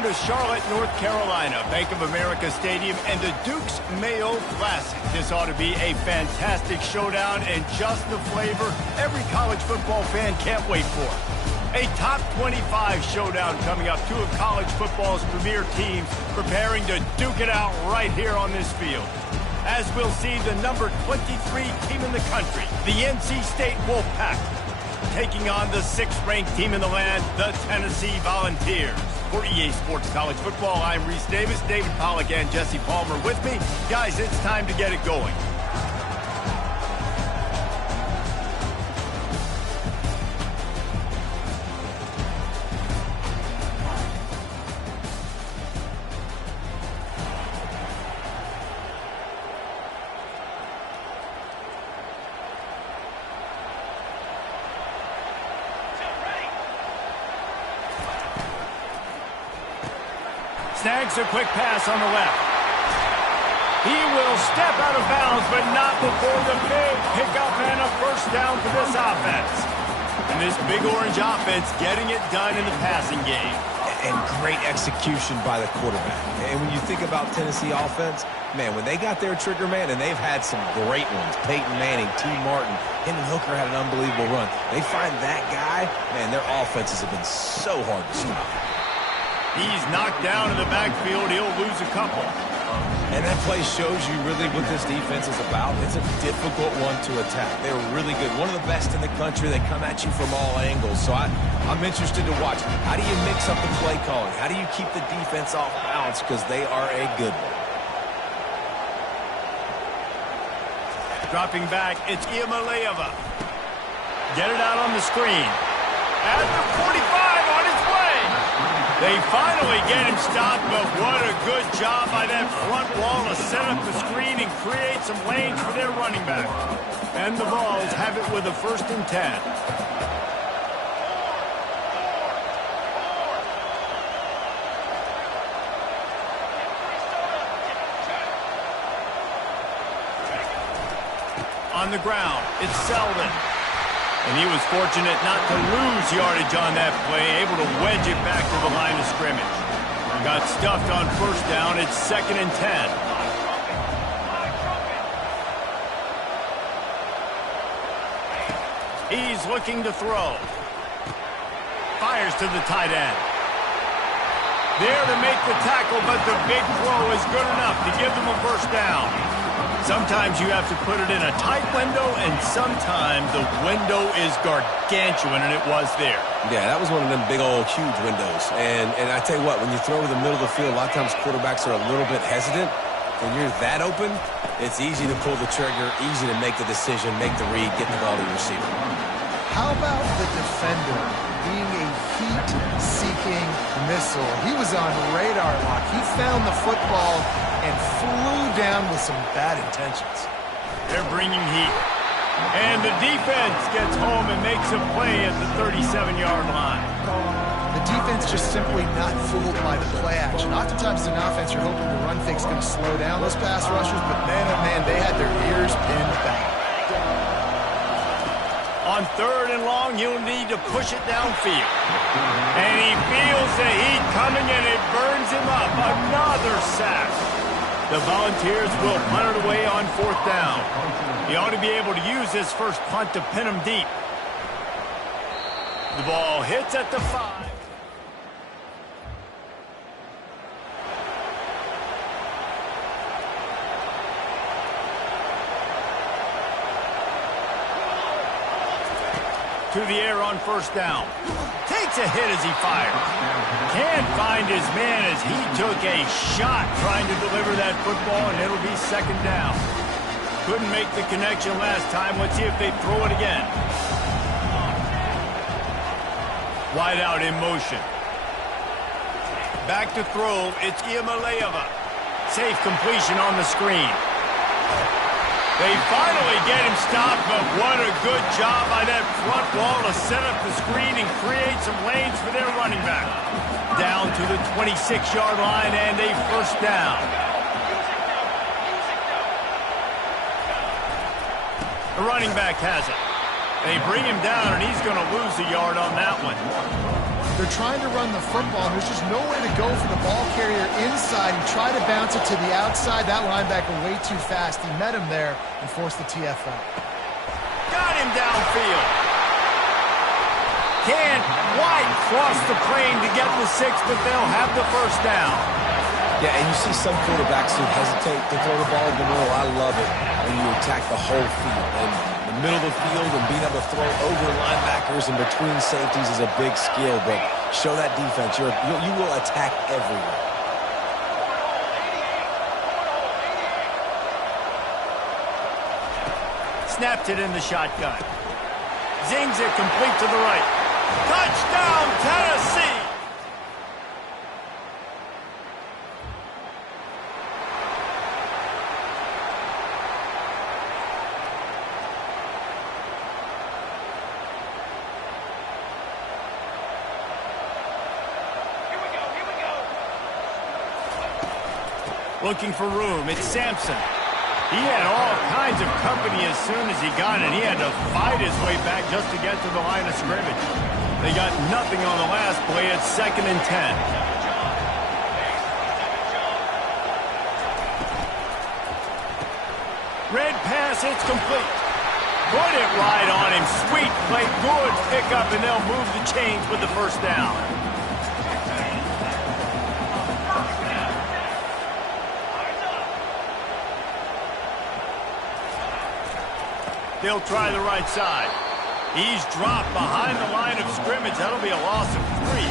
Welcome to Charlotte, North Carolina, Bank of America Stadium, and the Duke's Mayo Classic. This ought to be a fantastic showdown and just the flavor every college football fan can't wait for. A top 25 showdown coming up. Two of college football's premier teams preparing to duke it out right here on this field. As we'll see, the number 23 team in the country, the NC State Wolfpack, taking on the 6th-ranked team in the land, the Tennessee Volunteers. For EA Sports College Football, I'm Reese Davis, David Pollack, and Jesse Palmer with me. Guys, it's time to get it going. Snags a quick pass on the left. He will step out of bounds, but not before the big pickup and a first down for this offense. And this big orange offense getting it done in the passing game. And great execution by the quarterback. And when you think about Tennessee offense, man, when they got their trigger man, and they've had some great ones, Peyton Manning, T. Martin, Hendon Hooker had an unbelievable run. They find that guy, man, their offenses have been so hard to stop. He's knocked down in the backfield. He'll lose a couple. And that play shows you really what this defense is about. It's a difficult one to attack. They're really good. One of the best in the country. They come at you from all angles. So I'm interested to watch. How do you mix up the play calling? How do you keep the defense off balance? Because they are a good one. Dropping back, it's Iamaleava. Get it out on the screen. At the 45 on his way. They finally get him stopped, but what a good job by that front wall to set up the screen and create some lanes for their running back. And the Vols have it with a 1st and 10. On the ground, it's Selden. And he was fortunate not to lose yardage on that play, able to wedge it back to the line of scrimmage. Got stuffed on 1st down. It's 2nd and 10. He's looking to throw. Fires to the tight end. There to make the tackle, but the big throw is good enough to give them a 1st down. Sometimes you have to put it in a tight window, and sometimes the window is gargantuan, and it was there. Yeah, that was one of them big old huge windows. And I tell you what, when you throw to the middle of the field, a lot of times quarterbacks are a little bit hesitant. When you're that open, it's easy to pull the trigger, easy to make the decision, make the read, get the ball to your receiver. How about the defender being a heat-seeking missile? He was on radar lock. He found the football and flew down with some bad intentions. They're bringing heat. And the defense gets home and makes a play at the 37-yard line. The defense just simply not fooled by the play action. Oftentimes in offense, you're hoping the run fake's going to slow down those pass rushers, but man, oh man, they had their ears pinned back. On 3rd and long, he'll need to push it downfield. And he feels the heat coming, and it burns him up. Another sack. The Volunteers will punt it away on 4th down. He ought to be able to use this first punt to pin him deep. The ball hits at the 5. To the air on 1st down. Takes a hit as he fires. Can't find his man as he took a shot trying to deliver that football, and it'll be 2nd down. Couldn't make the connection last time. Let's see if they throw it again. Wide out in motion. Back to throw. It's Iamaleava. Safe completion on the screen. They finally get him stopped, but what a good job by that front wall to set up the screen and create some lanes for their running back. Down to the 26-yard line and a 1st down. The running back has it. They bring him down, and he's going to lose a yard on that one. They're trying to run the football, and there's just nowhere to go for the ball carrier inside. He tried to bounce it to the outside. That linebacker way too fast. He met him there and forced the TFL. Got him downfield. Can't quite cross the plane to get the 6, but they'll have the first down. Yeah, and you see some quarterbacks who hesitate to throw the ball in the middle. I love it when you attack the whole field. And the middle of the field and being able to throw over linebackers and between safeties is a big skill. But show that defense. You will attack everywhere. Snapped it in the shotgun. Zings it complete to the right. Touchdown, Tennessee! Looking for room. It's Sampson. He had all kinds of company as soon as he got it. He had to fight his way back just to get to the line of scrimmage. They got nothing on the last play. It's 2nd and 10. Red pass, it's complete. Put it right on him. Sweet play, good pickup, and they'll move the chains with the first down. They'll try the right side. He's dropped behind the line of scrimmage. That'll be a loss of 3.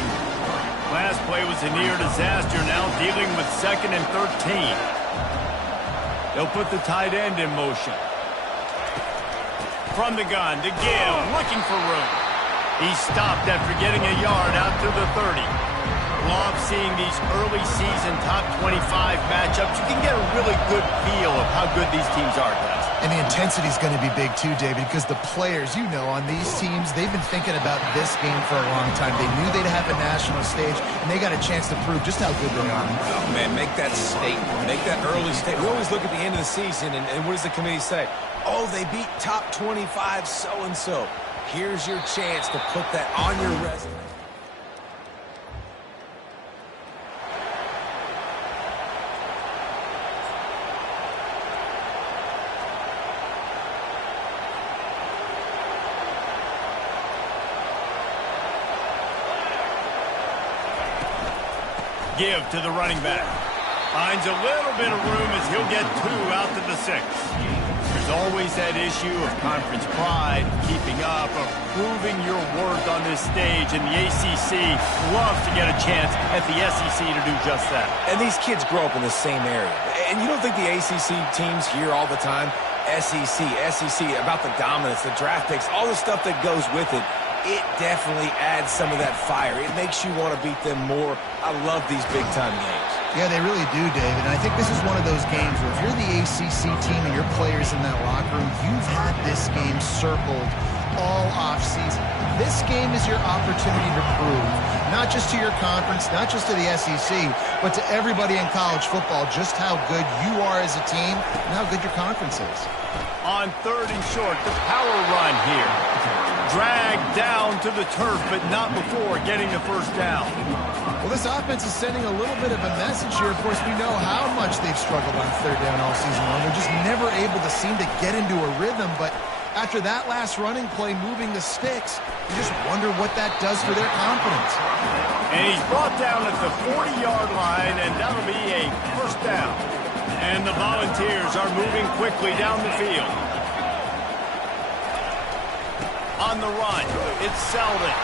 Last play was a near disaster. Now dealing with 2nd and 13. They'll put the tight end in motion. From the gun to Gill, looking for room. He stopped after getting a yard out to the 30. Love seeing these early season top 25 matchups. You can get a really good feel of how good these teams are, guys. And the intensity is going to be big too, David, because the players, you know, on these teams, they've been thinking about this game for a long time. They knew they'd have a national stage, and they got a chance to prove just how good they are. Oh, man, make that statement. Make that early statement. We always look at the end of the season, and what does the committee say? Oh, they beat top 25 so-and-so. Here's your chance to put that on your resume. Give to the running back. Finds a little bit of room as he'll get 2 out to the 6. There's always that issue of conference pride, keeping up, of proving your worth on this stage, and the ACC loves to get a chance at the SEC to do just that. And these kids grow up in the same area. And you don't think the ACC teams hear all the time, SEC, about the dominance, the draft picks, all the stuff that goes with it. It definitely adds some of that fire. It makes you want to beat them more. I love these big-time games. Yeah, they really do, David. And I think this is one of those games where if you're the ACC team and your players in that locker room, you've had this game circled all offseason. This game is your opportunity to prove, not just to your conference, not just to the SEC, but to everybody in college football, just how good you are as a team and how good your conference is. On 3rd and short, the power run here. Dragged down to the turf, but not before getting the first down. Well, this offense is sending a little bit of a message here. Of course, we know how much they've struggled on 3rd down all season long. They're just never able to seem to get into a rhythm, but after that last running play, moving the sticks, you just wonder what that does for their confidence. And he's brought down at the 40-yard line, and that'll be a first down. And the Volunteers are moving quickly down the field. On the run, it's Selden.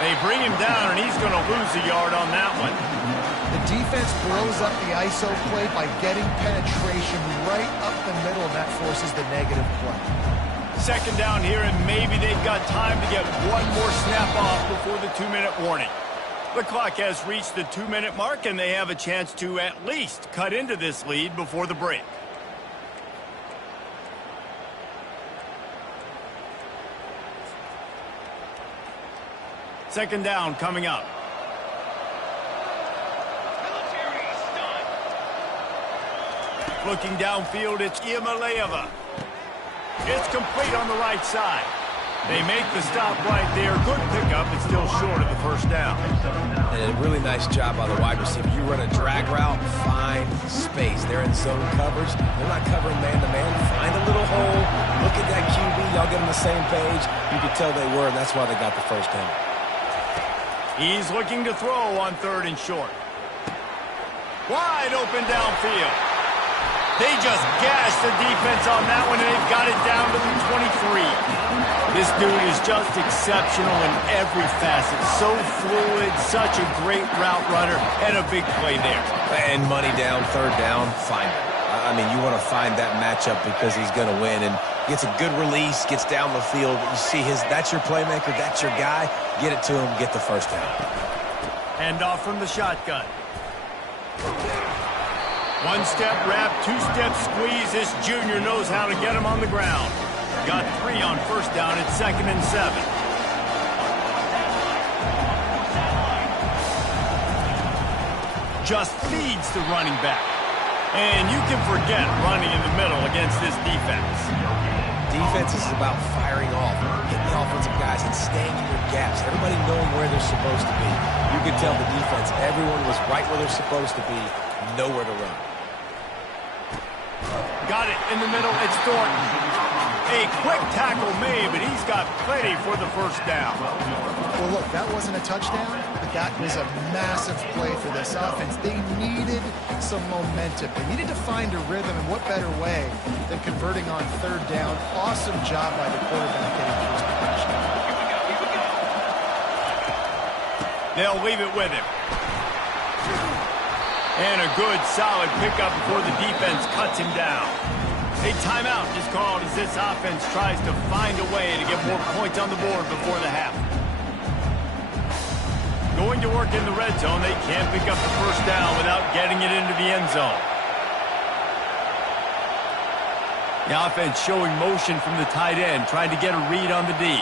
They bring him down, and he's going to lose a yard on that one. The defense blows up the ISO play by getting penetration right up the middle, and that forces the negative play. 2nd down here, and maybe they've got time to get one more snap off before the 2-minute warning. The clock has reached the 2-minute mark, and they have a chance to at least cut into this lead before the break. Second down coming up. Looking downfield, it's Iamaleava. It's complete on the right side. They make the stop right there. Good pickup, but still short of the first down. And a really nice job by the wide receiver. You run a drag route, find space. They're in zone coverage. They're not covering man-to-man. Find a little hole. Look at that QB. Y'all get on the same page. You could tell they were, and that's why they got the first down. He's looking to throw on 3rd and short. Wide open downfield. They just gashed the defense on that one, and they've got it down to the 23. This dude is just exceptional in every facet. So fluid, such a great route runner, and a big play there. And money down, 3rd down, find it. I mean, you want to find that matchup because he's going to win, and gets a good release, gets down the field. You see that's your playmaker, that's your guy. Get it to him, get the first down. Hand off from the shotgun. 1-step wrap, 2-step squeeze. This junior knows how to get him on the ground. Got 3 on first down at 2nd and 7. Just feeds the running back. And you can forget running in the middle against this defense. Defense is about firing off, hitting the offensive guys and staying in your gaps. Everybody knowing where they're supposed to be. You could tell the defense, everyone was right where they're supposed to be, nowhere to run. Got it in the middle. It's Thornton. A quick tackle made, but he's got plenty for the first down. Well, look, that wasn't a touchdown, but that was a massive play for this offense. They needed some momentum. They needed to find a rhythm, and what better way than converting on 3rd down. Awesome job by the quarterback getting first progression. They'll leave it with him. And a good, solid pickup before the defense cuts him down. A timeout is called as this offense tries to find a way to get more points on the board before the half. Going to work in the red zone. They can't pick up the first down without getting it into the end zone. The offense showing motion from the tight end, trying to get a read on the D.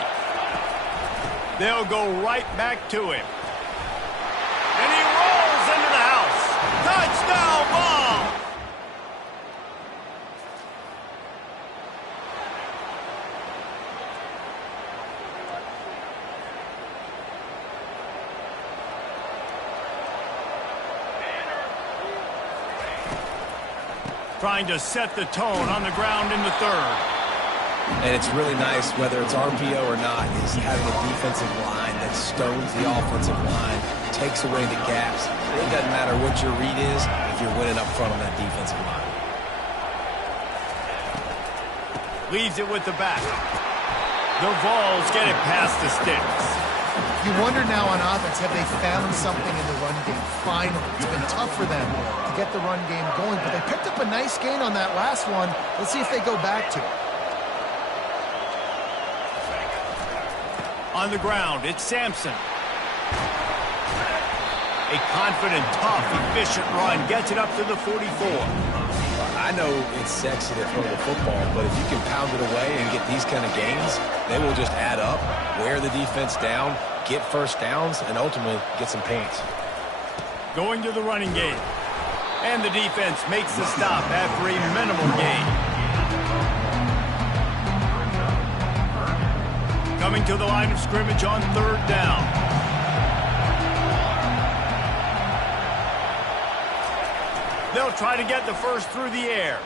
They'll go right back to him. And he rolls into the house. Touchdown ball! Trying to set the tone on the ground in the 3rd. And it's really nice, whether it's RPO or not, is having a defensive line that stones the offensive line, takes away the gaps. It doesn't matter what your read is if you're winning up front on that defensive line. Leaves it with the back. The Vols get it past the sticks. You wonder now on offense, have they found something in the run game? Finally, it's been tough for them to get the run game going, but they picked up a nice gain on that last one. Let's see if they go back to it. On the ground, it's Sampson. A confident, tough, efficient run gets it up to the 44. I know it's sexy to throw the football, but if you can pound it away and get these kind of gains, they will just add up, wear the defense down, get first downs, and ultimately get some points. Going to the running game. And the defense makes the stop after a minimal gain. Coming to the line of scrimmage on 3rd down. They'll try to get the first through the air.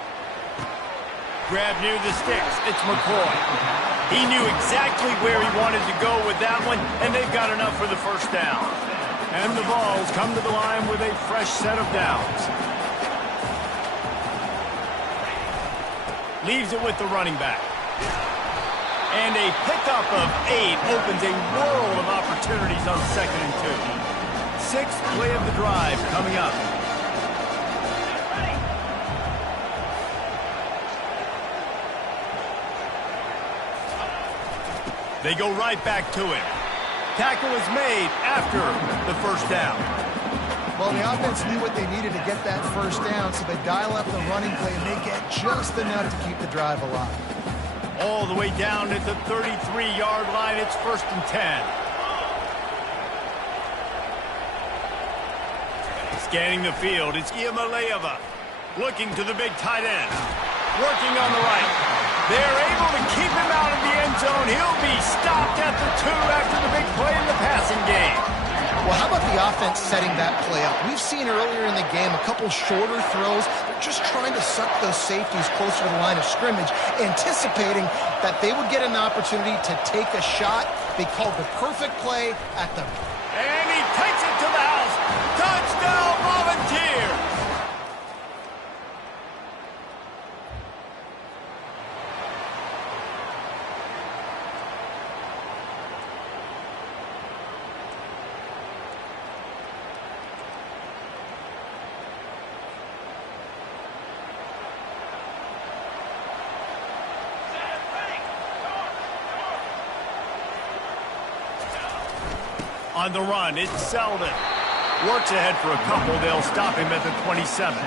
Grab near the sticks. It's McCoy. He knew exactly where he wanted to go with that one, and they've got enough for the first down. And the Vols come to the line with a fresh set of downs. Leaves it with the running back. And a pickup of 8 opens a world of opportunities on 2nd and 2. 6th play of the drive coming up. They go right back to him. Tackle is made after the first down. Well, the offense knew what they needed to get that first down, so they dial up the running play and they get just enough to keep the drive alive. All the way down at the 33-yard line, it's 1st and 10. Scanning the field, it's Iamaleava. Looking to the big tight end. Working on the right. They're able to keep him out of the end zone. He'll be stopped at the 2 after the big play in the passing game. Well, how about the offense setting that play up? We've seen earlier in the game a couple shorter throws. They're just trying to suck those safeties closer to the line of scrimmage, anticipating that they would get an opportunity to take a shot. They called the perfect play at the... And he takes it to the house. Touchdown, Volunteer. On the run, it's Selden. Works ahead for a couple. They'll stop him at the 27.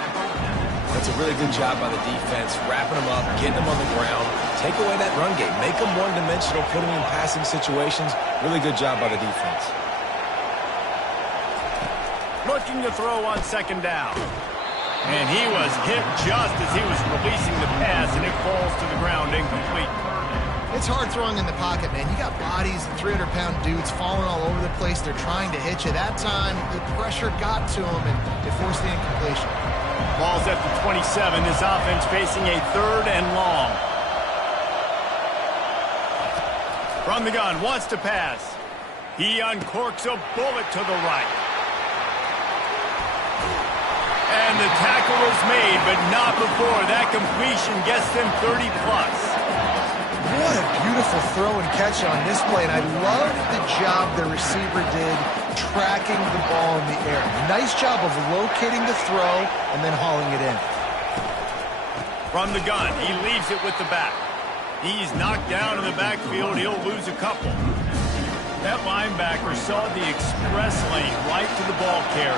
That's a really good job by the defense, wrapping them up, getting them on the ground. Take away that run game. Make them one-dimensional, put them in passing situations. Really good job by the defense. Looking to throw on second down. And he was hit just as he was releasing the pass, and it falls to the ground incomplete. It's hard throwing in the pocket, man. You got bodies and 300-pound dudes falling all over the place. They're trying to hit you. That time, the pressure got to him, and it forced the incompletion. Ball's at the 27. This offense facing a 3rd and long. From the gun, wants to pass. He uncorks a bullet to the right. And the tackle is made, but not before. That completion gets them 30+. What a beautiful throw and catch on this play, and I love the job the receiver did tracking the ball in the air. Nice job of locating the throw and then hauling it in. From the gun, he leaves it with the back. He's knocked down in the backfield. He'll lose a couple. That linebacker saw the express lane right to the ball carrier.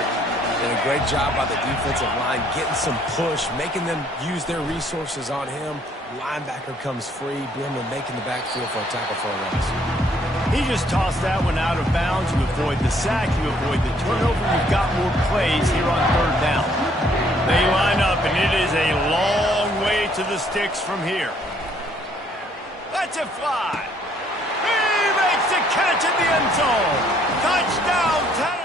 Did a great job by the defensive line, getting some push, making them use their resources on him. Linebacker comes free, Blimmer making the backfield for a tackle for a loss. He just tossed that one out of bounds. You avoid the sack, you avoid the turnover. You've got more plays here on 3rd down. They line up, and it is a long way to the sticks from here. Let's it fly. He makes the catch in the end zone. Touchdown, Tennessee.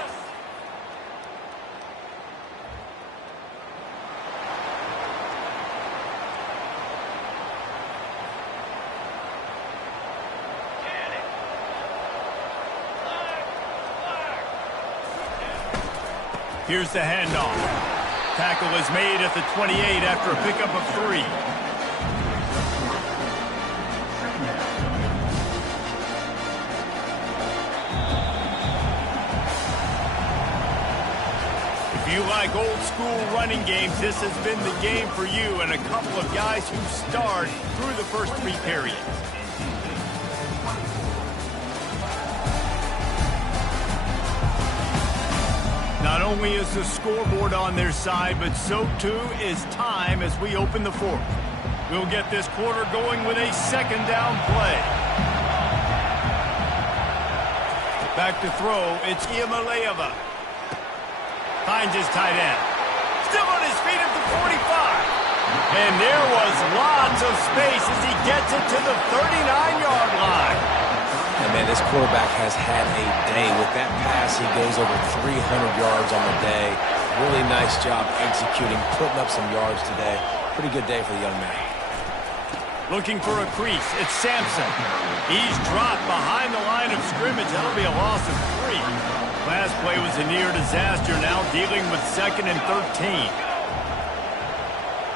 Here's the handoff. Tackle is made at the 28 after a pickup of 3. If you like old school running games, this has been the game for you, and a couple of guys who starred through the first 3 periods. Not only is the scoreboard on their side, but so too is time as we open the 4th. We'll get this quarter going with a 2nd down play. Back to throw, it's Iamaleava. Finds his tight end. Still on his feet at the 45. And there was lots of space as he gets it to the 39-yard line. And man, this quarterback has had a day. With that pass, he goes over 300 yards on the day. Really nice job executing, putting up some yards today. Pretty good day for the young man. Looking for a crease, it's Sampson. He's dropped behind the line of scrimmage. That'll be a loss of 3. Last play was a near disaster, now dealing with 2nd and 13.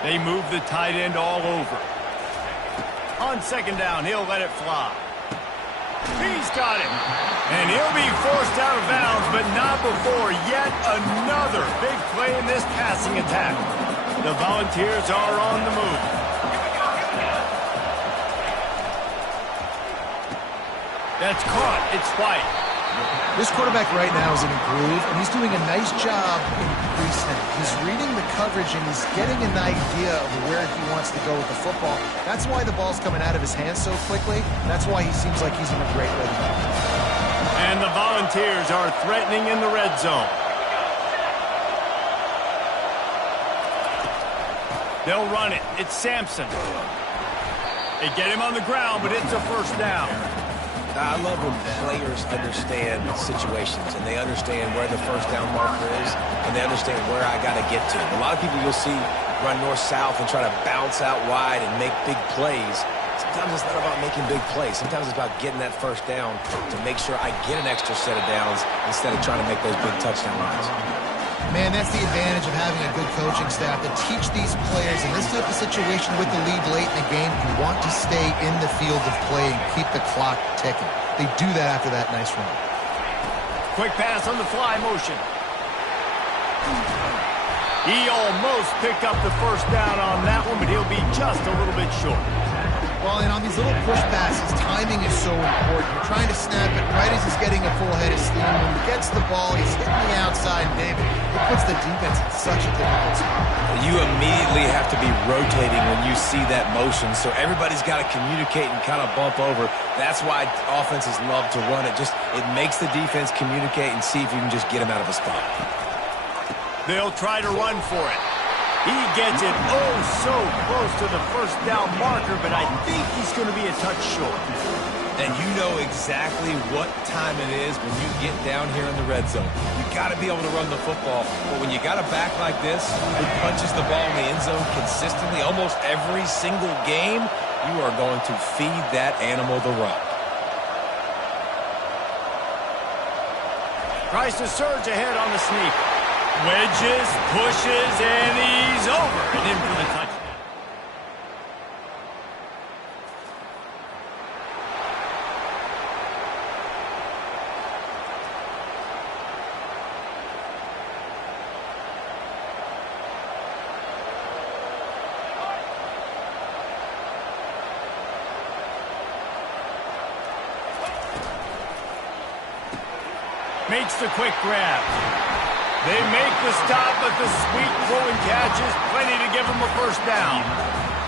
They move the tight end all over. On 2nd down, he'll let it fly. He's got it. And he'll be forced out of bounds, but not before yet another big play in this passing attack. The Volunteers are on the move. That's caught. It's White. This quarterback right now is in a groove, and he's doing a nice job in pre-snap. He's reading the coverage, and he's getting an idea of where he wants to go with the football. That's why the ball's coming out of his hands so quickly. That's why he seems like he's in a great rhythm. And the Volunteers are threatening in the red zone. They'll run it. It's Sampson. They get him on the ground, but it's a first down. I love when players understand situations and they understand where the first down marker is and they understand where I got to get to. A lot of people you'll see run north-south and try to bounce out wide and make big plays. Sometimes it's not about making big plays. Sometimes it's about getting that first down to make sure I get an extra set of downs instead of trying to make those big touchdown runs. Man, that's the advantage of having a good coaching staff to teach these players in this type of situation with the lead late in the game. You want to stay in the field of play and keep the clock ticking. They do that after that nice run. Quick pass on the fly motion. He almost picked up the first down on that one, but he'll be just a little bit short. Well, and on these little push passes, timing is so important. You're trying to snap it right as he's getting a full head of steam. When he gets the ball, he's hitting the outside, David. It puts the defense in such a difficult spot. You immediately have to be rotating when you see that motion, so everybody's got to communicate and kind of bump over. That's why offenses love to run it. It makes the defense communicate and see if you can just get him out of a spot. They'll try to run for it. He gets it oh so close to the first down marker, but I think he's going to be a touch short. And you know exactly what time it is when you get down here in the red zone. You got to be able to run the football, but when you got a back like this who punches the ball in the end zone consistently almost every single game, you are going to feed that animal the rock. Tries to surge ahead on the sneak. Wedges, pushes, and he's over and in for the touchdown. Makes the quick grab. They make the stop, but the sweet throwing catch is plenty to give them a first down.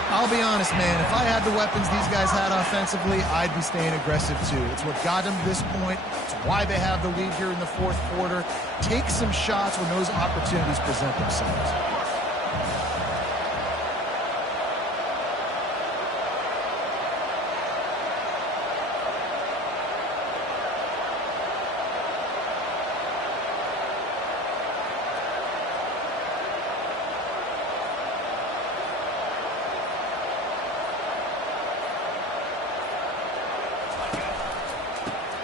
I'll be honest, man. If I had the weapons these guys had offensively, I'd be staying aggressive too. It's what got them to this point. It's why they have the lead here in the fourth quarter. Take some shots when those opportunities present themselves.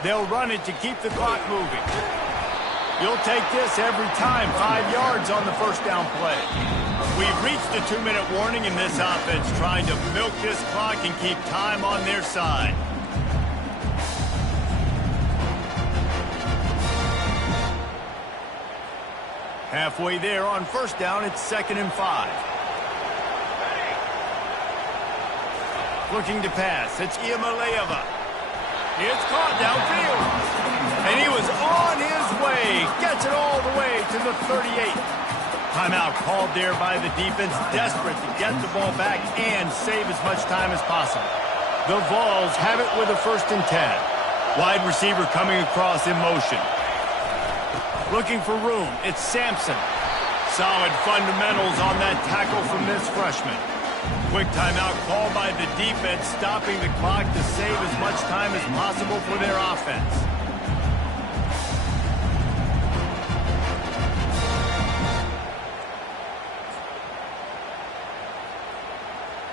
They'll run it to keep the clock moving. You'll take this every time. 5 yards on the first down play. We've reached the 2-minute warning in this offense, trying to milk this clock and keep time on their side. Halfway there on first down, it's 2nd and 5. Looking to pass, it's Iamaleava. It's caught downfield. And he was on his way. Gets it all the way to the 38. Timeout called there by the defense, desperate to get the ball back and save as much time as possible. The Vols have it with a 1st and 10. Wide receiver coming across in motion. Looking for room, it's Sampson. Solid fundamentals on that tackle from this freshman. Quick timeout called by the defense, stopping the clock to save as much time as possible for their offense.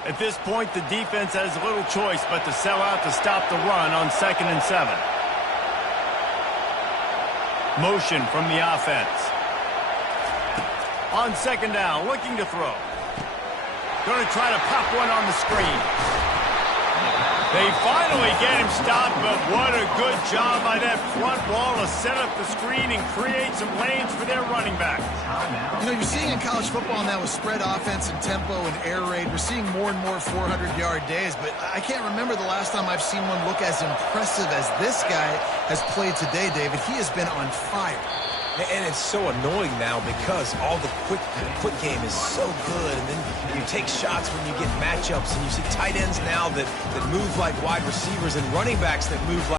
At this point, the defense has little choice but to sell out to stop the run on 2nd and 7. Motion from the offense. On 2nd down, looking to throw. Going to try to pop one on the screen. They finally get him stopped, but what a good job by that front wall to set up the screen and create some lanes for their running back. You know, you're seeing in college football now with spread offense and tempo and air raid, we're seeing more and more 400-yard days, but I can't remember the last time I've seen one look as impressive as this guy has played today, David. He has been on fire. And it's so annoying now because all the quick game is so good, and then you take shots when you get matchups, and you see tight ends now that move like wide receivers and running backs that move like